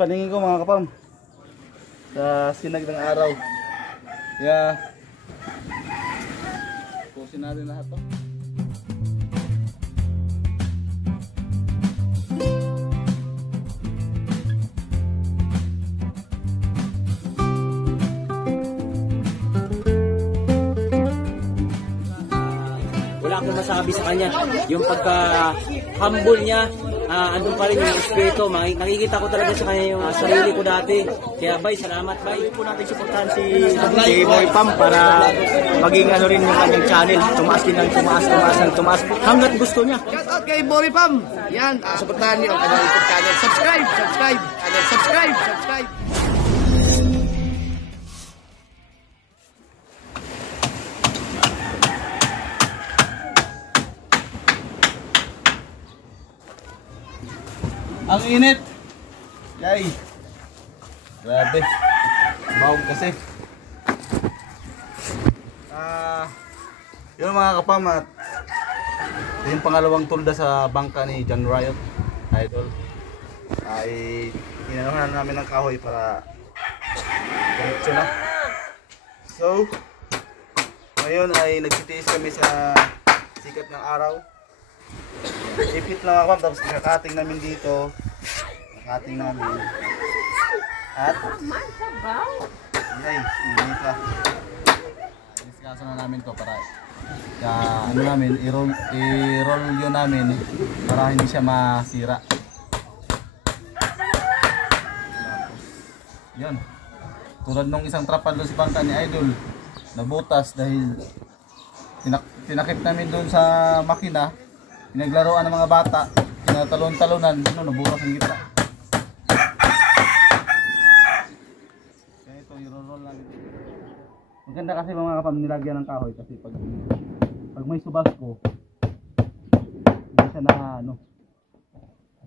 yung paningin ko mga kapam. Sa sinag ng araw. Kaya pusin natin lahat to. Wala akong masabi sa kanya. Yung pagka-humble niya, andun pa rin yung espiritu. Nakikita ko talaga sa kanya yung sarili ko dati. Kaya bay, salamat bay. Po natin suportahan si Boy Pam para maging ano rin yung kanyang channel. Tumaas din ng tumaas. Hanggat gusto niya. Shout out kay Boy Pam. Yan, suportahan niyo ang kanyang YouTube channel. Subscribe. Ang init. Yay. Grabe. Bawag kasi. Yun mga kapam at yung pangalawang tulda sa bangka ni John Riot Idol ay inanuhan namin ng kahoy para diretso na. So ngayon ay nagtitiis kami sa sikat ng araw. Ipit lang ako tapos kakating namin dito. Kakating namin. At yay, init pa. Discuss na namin to para ano namin, i-roll yun namin para hindi siya masira. Yan. Tulad nung isang trapal doon si bangka ni Idol nabutas dahil tinakip namin doon sa makina. Pinaglaruan ng mga bata, tinatalon-talonan, nabutas ang gitna. Kaya ito, i-roll lang. Maganda kasi mga kapam nilagyan ng kahoy kasi pag may subas ko, hindi siya na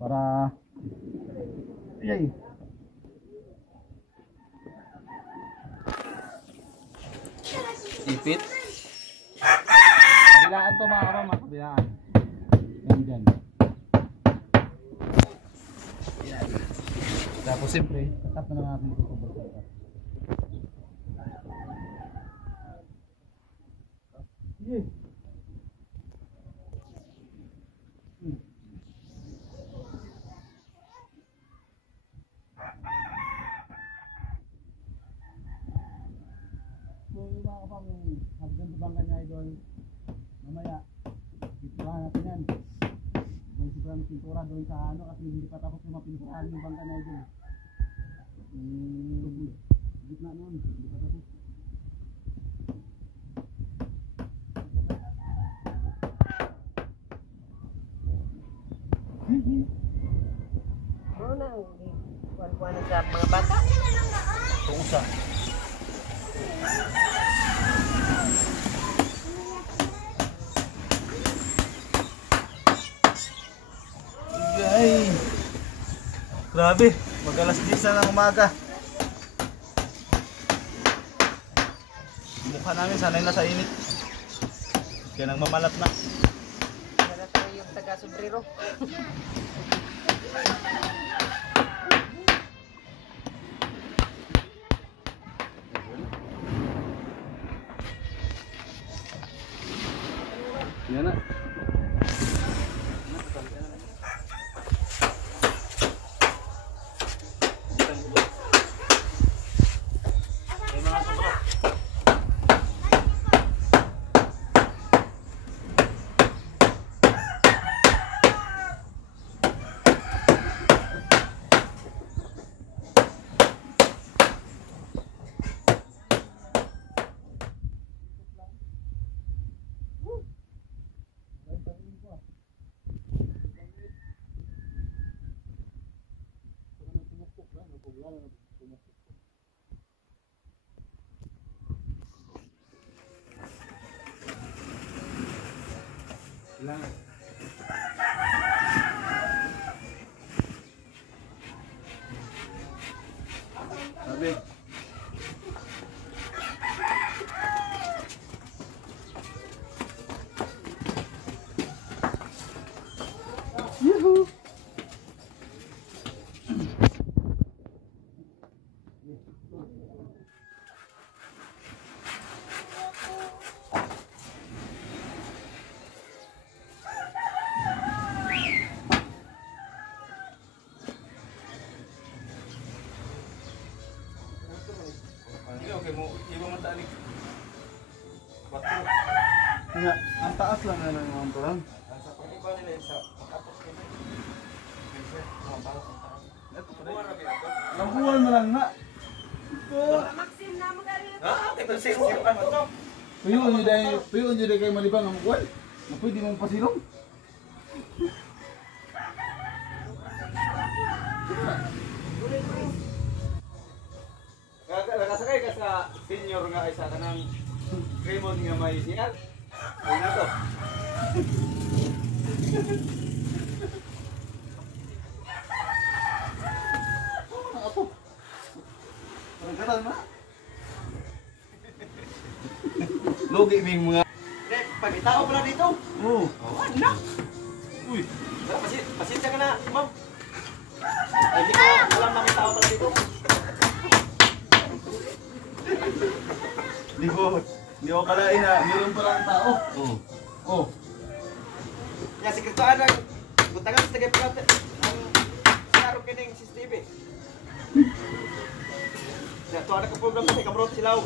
para yay. Ipit. Kabilaan to mga kapam, kabilaan. Yan dyan. Yan. Tapos siyempre, tatap na natin ito sa bulsa. Yes. So yung mga kapam, hagdan sa bangka niya Idol, mamaya pinturahan natin yan. May sobrang pintura doon sa kasi hindi pa tapos yung mapinturahan yung bangka na Idol. Gitna noon, hindi pa tapos. Ano na kuwan sa mga bata? Kung sa Ay, grabe, mag-alas 10 na ng umaga. Mukha namin sanay na sa init. Kaya nang mamalat na. Wala tayo yung taga-sobrero. Yan na. Sabi. Yuhu. Nga, ang taas lang na naman ito lang. Lambuan mo lang nga. Puyuan nyo dahil kayo malibang ang buwan. Na pwede mong pasilong. Nakasakay ka sa senior nga isa ka ng Raymond nga may siya. Ay na to. Parang katal na. Lugi ming mga. Pagkitao pala dito. Oo. Ano? Uy. Pasensya ka na, ma'am. Ay, hindi ko alam na may tao pala dito. Hindi ko kalain na meron palang tao. Oo. Oh. Ya, sekretar ng butangan sa tagay-pagkat ang saro kining CCTV. Ya, to ada ka program kasi kamrot silaw.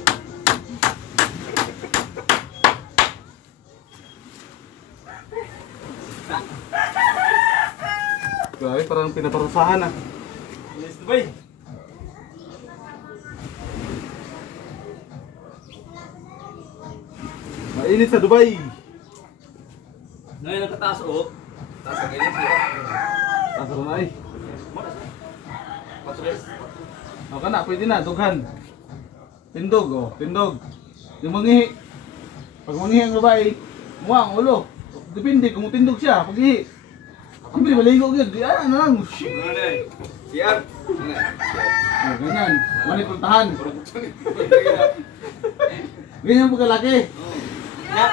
Grabe, parang pinaparusahan ah. Yes, Dubai. Mainit sa Dubai. Ngayon nakataas o. Taas ang init siya. Pasok na eh. Patuloy. O ka na, pwede na, dughan. Tindog, oh, tindog. Yung mangihi. Pag mangihi ang babae, muha ang ulo. Depende kung tindog siya, pag ihi. Siyempre, maligo agad. Ano lang, shit. Siyan. Oh, ganyan. Wala puntahan. Ganyan pagkalaki. Na.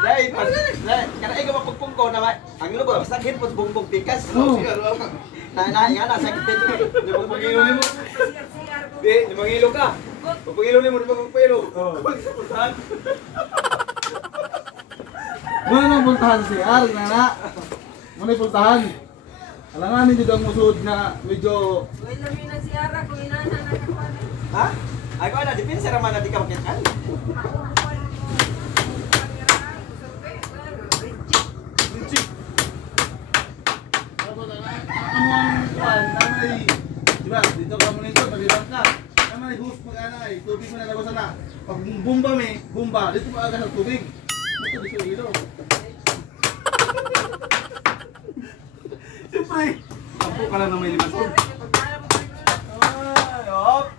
Dai, kana ay mapagpung ko na ang lubo basta gid pud bungbong pikas. Oo. Na nga na sa kitin. Di mo pagilo nimo. Di mangilo ka. Pagilo nimo di magpelo. Oo. Pagsaputan. Wala nang puntahan si Ar, nana. Muna puntahan. Alanganin dito ang musud na medyo... Ha? Ay ko na depende sa raman na di ka makitan. Diba, dito ka muna ito, malibang ka. Naman ay host mag-ana ay, tubig mo na labasan na. Pag bumba may, bumba, dito ka agad sa tubig. Dito, dito, dito. Siyempre, tampo ka lang na may limason. Ay, hop.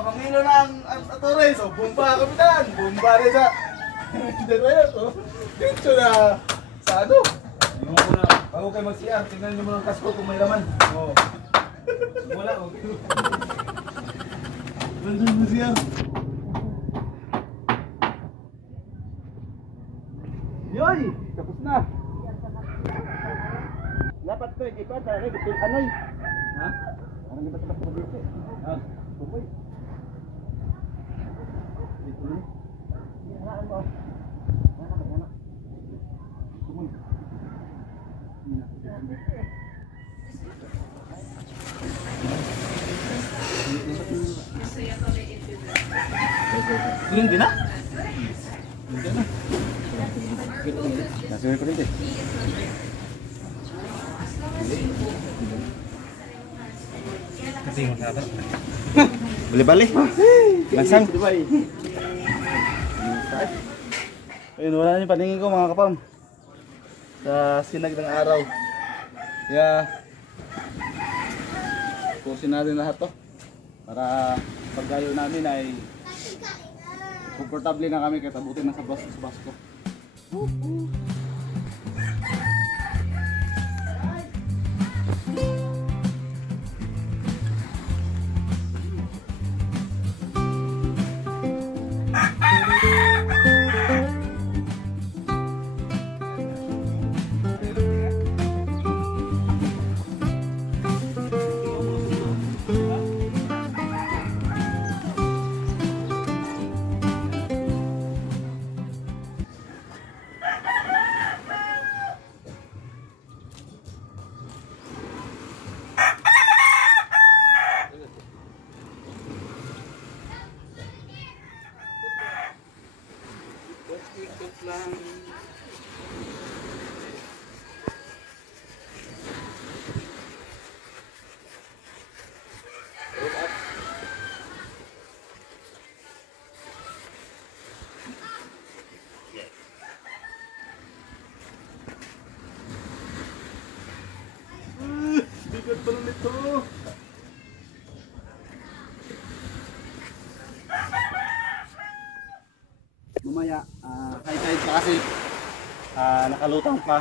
Mangilo na ang atore. So, bumba, kapitan. Bumba rin sa... Dito na yun, oh. Dito na sa ano. Ano ko na, bago kayo mag-CR, tingnan nyo muna ang kasko kung may laman. Oo. Wala, okay. Nandun mo siya. Yoy! Tapos na. Dapat ko ikot sa rin bitul anoy. Ha? Parang di ba sa problema? Ha? Tumoy. Dito na. Ano mo? Ano? Tumoy. Hindi na? Hindi na. Nasuwi ko rin. Bali-bali. Langsang. Ayun, wala na yung paningin ko mga kapam. Sa sinag ng araw. Kaya, pusin natin lahat to. Para paggayo namin ay komportable na kami kahit abutin na sa bus ko. bigat pala nito. Mamaya, high tide pa kasi. Nakalutang pa.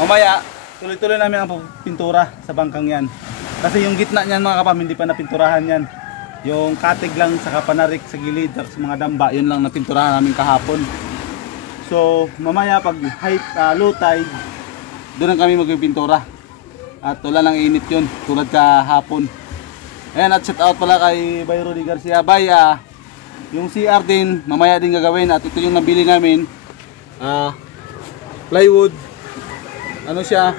Mamaya, tuloy-tuloy namin ang pintura sa bangkang yan. Kasi yung gitna niyan mga kapam, hindi pa napinturahan yan. Yung katig lang sa panarik sa gilid, sa mga damba, yun lang napinturahan namin kahapon. So, mamaya pag low tide, doon lang kami magpipintura. At wala lang init yun, tulad kahapon. Ayan, at shout out pala kay Bay Rudy Garcia. Bay, yung CR din, mamaya din gagawin. At ito yung nabili namin. Plywood. Ano siya?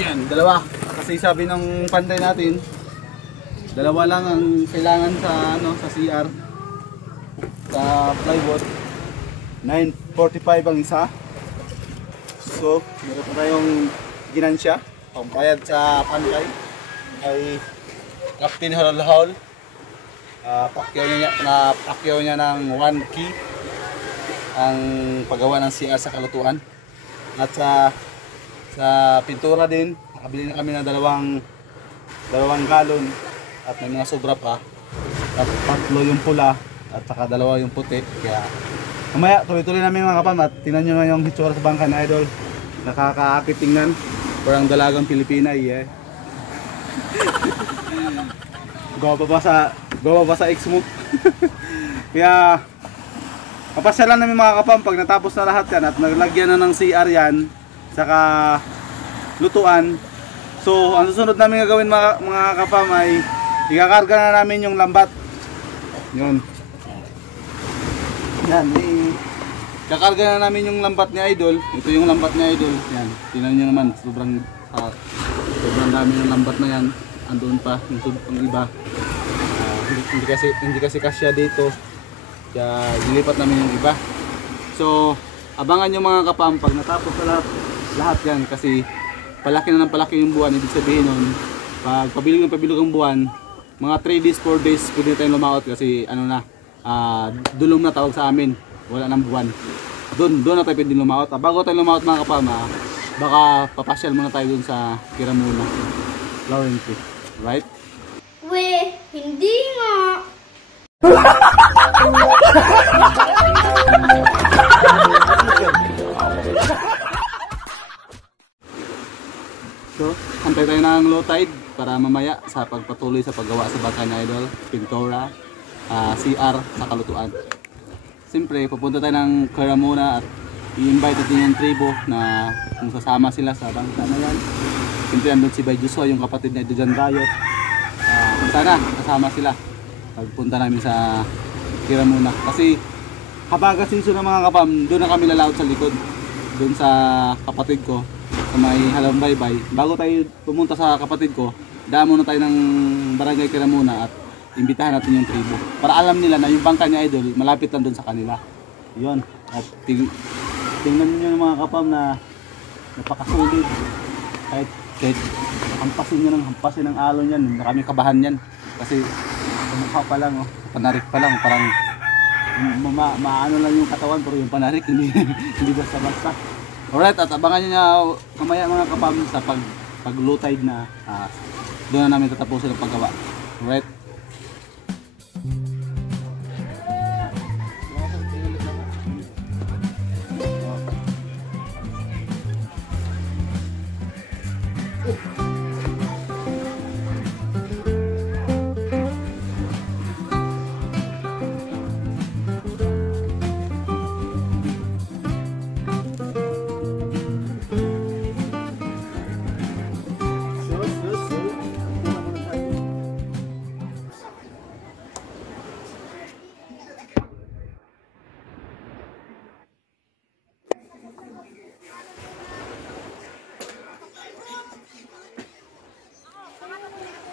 Yan, dalawa. Kasi sabi ng panday natin, dalawa lang ang kailangan sa sa CR. Sa plywood. 945 ang isa. So, meron pa tayong ginansya. Pambayad sa panday ay Captain Hall. Pakyaw niya ng 1 key ang paggawa ng CR sa kalutuan. At sa pintura din, nakabili na kami ng dalawang galon at may mga sobra pa. At 3 yung pula at saka 2 yung puti. Kaya mamaya tuloy-tuloy namin mga kapam at tingnan nyo na yung hitsura sa bangka na idol. Nakakaakit tingnan. Parang dalagang Pilipina eh. Gawa pa sa ex mo. Kaya papasyalan namin mga kapam pag natapos na lahat yan at naglagyan na ng CR yan saka lutuan. So ang susunod namin gagawin mga kapam ay ikakarga na namin yung lambat. Yun. Yan, kakarga na namin yung lambat ni Idol. Ito yung lambat ni Idol. Yan, tingnan nyo naman, sobrang dami ng lambat na yan. Andoon pa yung iba. Hindi kasi kasya dito. Kaya dilipat namin yung iba. So, abangan nyo mga kapam pag natapos na lahat yan. Kasi palaki na ng palaki yung buwan. Ibig sabihin nun, pag pabilog ang buwan, mga 3 days, 4 days pwede tayong lumaot kasi ano na, dulong na tawag sa amin. Wala nang buwan. Doon na tayo pwede lumaot. Bago tayo lumaot mga kapam, baka papasyal muna tayo dun sa Kiramuna. Flowering Tree. Right? We, hindi nga. So, antay tayo ng low tide para mamaya sa pagpatuloy sa paggawa sa bangka ni Idol, pintura, CR sa kalutuan. Siyempre, pupunta tayo ng Kiramuna at i-invite natin yung tribo na kung sasama sila sa bangka na yan. Siyempre, andun si Bay Joshua, yung kapatid na ito dyan Riot. Sana kasama sila pagpunta namin sa Kiramuna. Kasi habaga season ng mga kapam, doon na kami lalaot sa likod. Doon sa kapatid ko, sa may Halong-Baybay. Bago tayo pumunta sa kapatid ko, daan muna tayo ng Barangay Kiramuna at imbitahan natin yung tribo. Para alam nila na yung bangka ni Idol, malapit lang doon sa kanila. Yun. At tingnan niyo yung mga kapam na napakasulid. Kahit hampasin ng alon yan, hindi kami kabahan yan. Kasi mukha pa lang, panarik pa lang, parang maano lang yung katawan, pero yung panarik hindi basta-basta. Alright, at abangan nyo na mamaya mga kapam sa pag low tide na doon na namin tatapusin ang paggawa. Alright.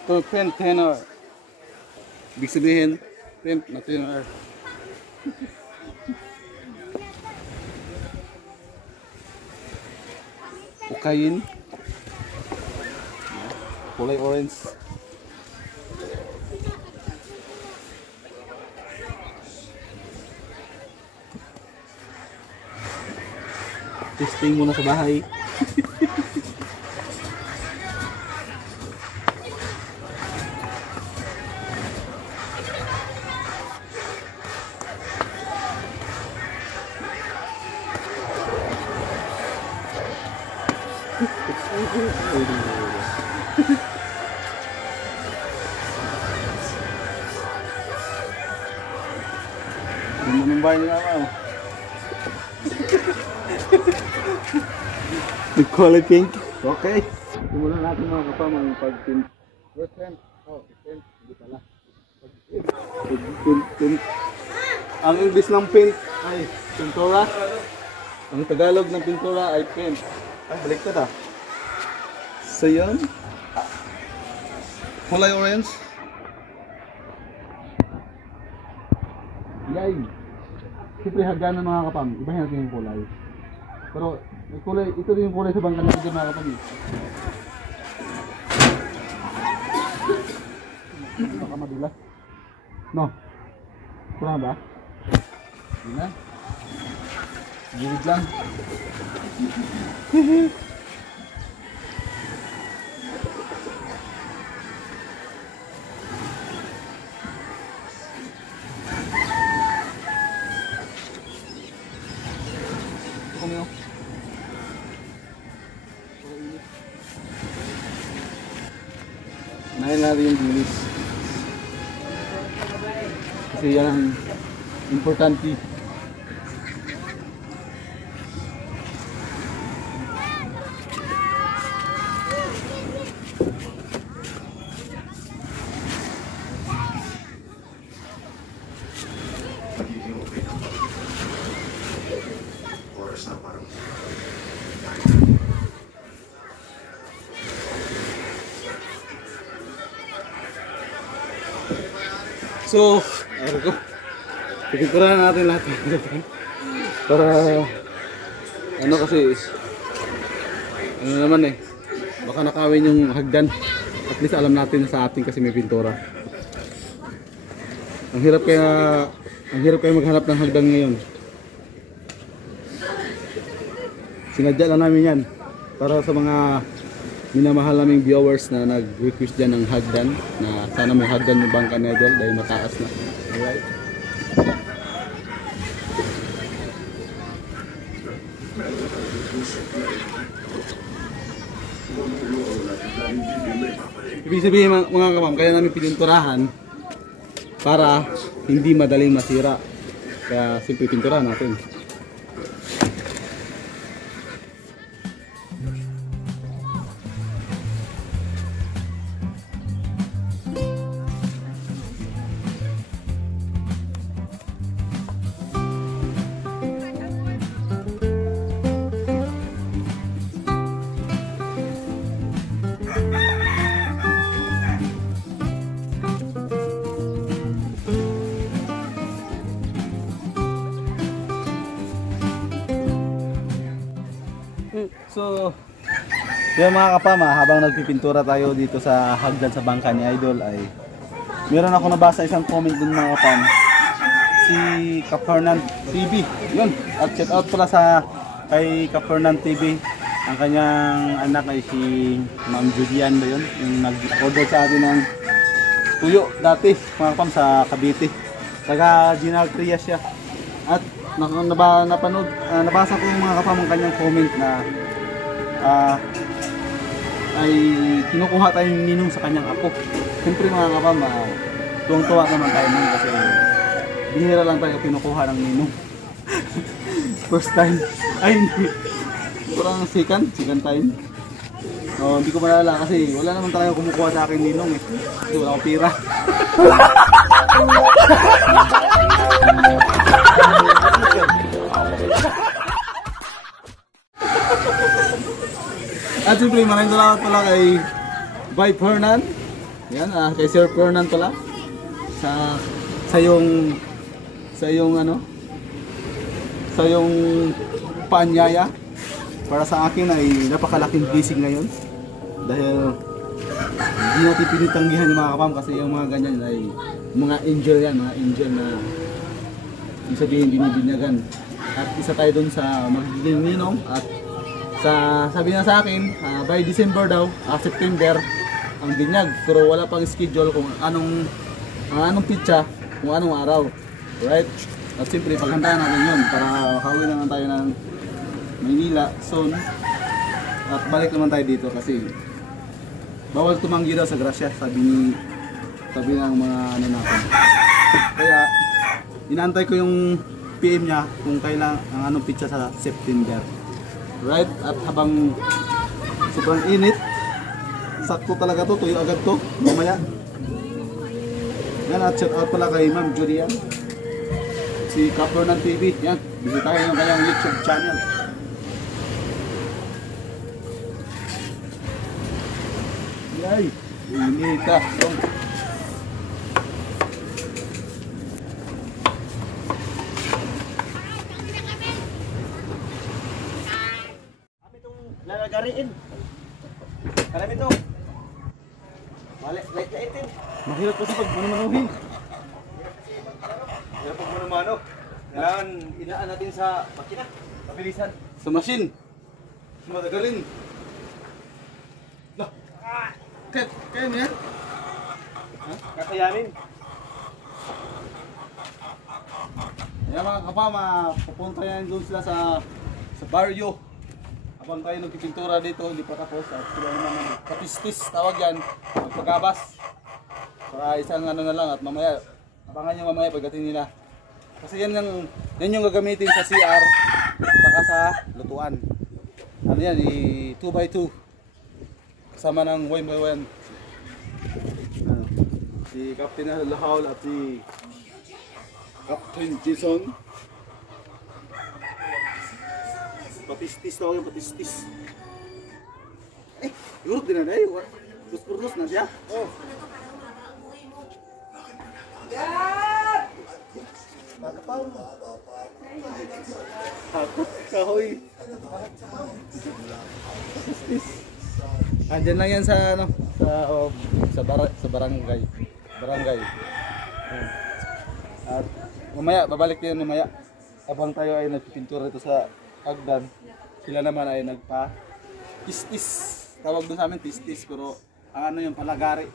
To print tenor. Ibig sabihin, print na tenor. Ukayin. Kulay orange. Testing muna sa bahay. Hindi naman bahay ni Mama. Nag-color pink. Okay. Simulan natin mga kapam ang pag-tint. First tint. Oh, tint. Hindi pala. Pag-tint. Ang English ng paint ay pintura. Ang Tagalog ng pintura ay paint. Ay, baliktad ah. So yun. Kulay orange. Yay! Siyempre hagdanan mga kapam, ibahin natin yung kulay. Pero may kulay, ito rin yung kulay sa bangka natin mga kapam. Baka madulas. No? Kurang ba? Hindi na. Gilid lang. Nahin natin yung bilis. Kasi yan ang importante. So, ayun ko. Pipinturahan natin lahat ng hagdan. Para, ano kasi, ano naman baka nakawin yung hagdan. At least alam natin na sa atin kasi may pintura. Ang hirap kaya maghanap ng hagdan ngayon. Sinadya lang namin yan. Para sa mga minamahal naming viewers na nag-request dyan ng hagdan, na sana may hagdan yung bangka ni Idol dahil mataas na. Alright. Ibig sabihin mga kapam, kaya namin pininturahan para hindi madaling masira. Kaya simple pinturahan natin. So, yun mga kapama, habang nagpipintura tayo dito sa hagdan sa bangka ni Idol ay meron ako nabasa isang comment dun mga kapam, si Kapernan TV, yun, at shout out pala sa kay Kapernan TV, ang kanyang anak ay si Ma'am Julian ba yun, yung nag-order sa atin ng tuyo dati mga kapam sa Cavite, taga Ginal Trias siya, at nabasa ko mga kapam ang kanyang comment na ay kinukuha tayong ninong sa kanyang apo. Siyempre mga kapam, tuwang-tuwa naman tayo nun kasi bihira lang tayo kinukuha ng ninong. First time, ay hindi, parang second time. Hindi ko malala kasi wala naman tayo kumukuha sa akin ninong kasi wala akong pira. At siyempre maraming salamat pala kay Bay Fernan. Yan, kay Sir Fernan pala sa yung paanyaya para sa akin ay napakalaking blessing ngayon dahil hindi natin pinitanggihan yung mga kapam kasi yung mga ganyan ay mga angel yan, mga angel na ibig sabihin binibinyagan, at isa tayo dun sa magiging ninong. At sabi na sa akin, by December daw, September ang binyag, pero wala pang schedule kung anong pitsa, kung anong araw, right? At siyempre paghandaan natin yun para makauwi naman tayo ng Maynila soon. At balik naman tayo dito kasi bawal tumanggi daw sa grasya, sabi ng mga ano natin. Kaya inaantay ko yung PM niya kung kailan ang anong pitsa sa September. Right? At habang sobrang init, sakto talaga to, tuyo agad to, mamaya. Yan, at shout out pala kay Ma'am Julian, si Kapro ng TV. Yan, bisitahin yung kanyang YouTube channel. Yay, inita. Kami itong lalagariin. Karami ito. Late na itin. Mahirap kasi pag manumanuhin. Kaya pag mano-mano, kailangan inaan natin sa makina. Pabilisan. Sa machine. Matagalin. Lah. Kaya niya? Kakayanin. Yan mga kapama, pupunta yan doon sila sa barrio. Habang tayo nagpipintura dito, hindi pa tapos. At sila naman kapistis, tawag yan, magpagabas. Para isang ano na lang at mamaya, abangan nyo mamaya pagdating nila. Kasi yan yung gagamitin sa CR, saka sa lutuan. Ano yan, 2x2. Kasama ng 1x1. Si Captain Lahaul at si Captain Jason. Patistis tawag yung patistis. Eh, yurot din na dahil. Purnos na siya. Oh. Kahoy. Patistis. Andyan lang yan sa ano, sa barangay. Barangay. At mamaya, babalik din mamaya. Habang tayo ay nagpipintura ito sa hagdan, sila naman ay nagpa-tistis. Tawag doon sa amin tistis, pero ang ano yung palagari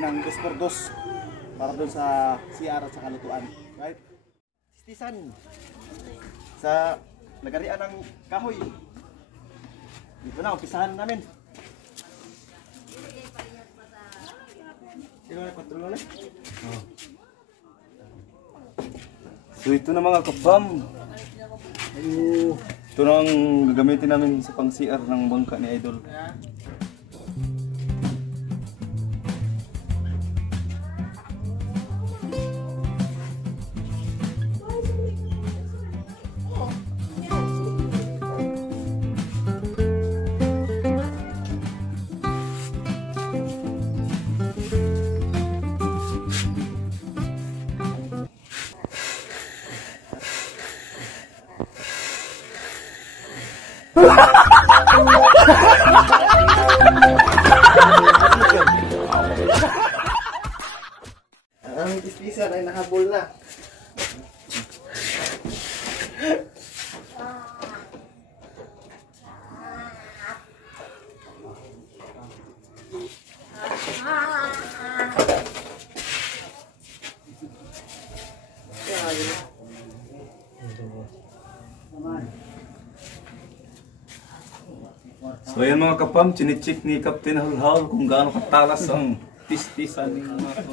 ng 2x2 para doon sa CR at sa kalutuan. Right? Tistisan. Sa lagarian ng kahoy. Dito na, umpisahan namin. Sino na kontrol na? So ito na mga kabam. Ito na ang gagamitin namin sa pang CR ng bangka ni Idol. Ang istisan ay nahabol na. So ayan mga kapam, chinichik ni Captain Hulhul kung gaano katalas ang tistisan ng mga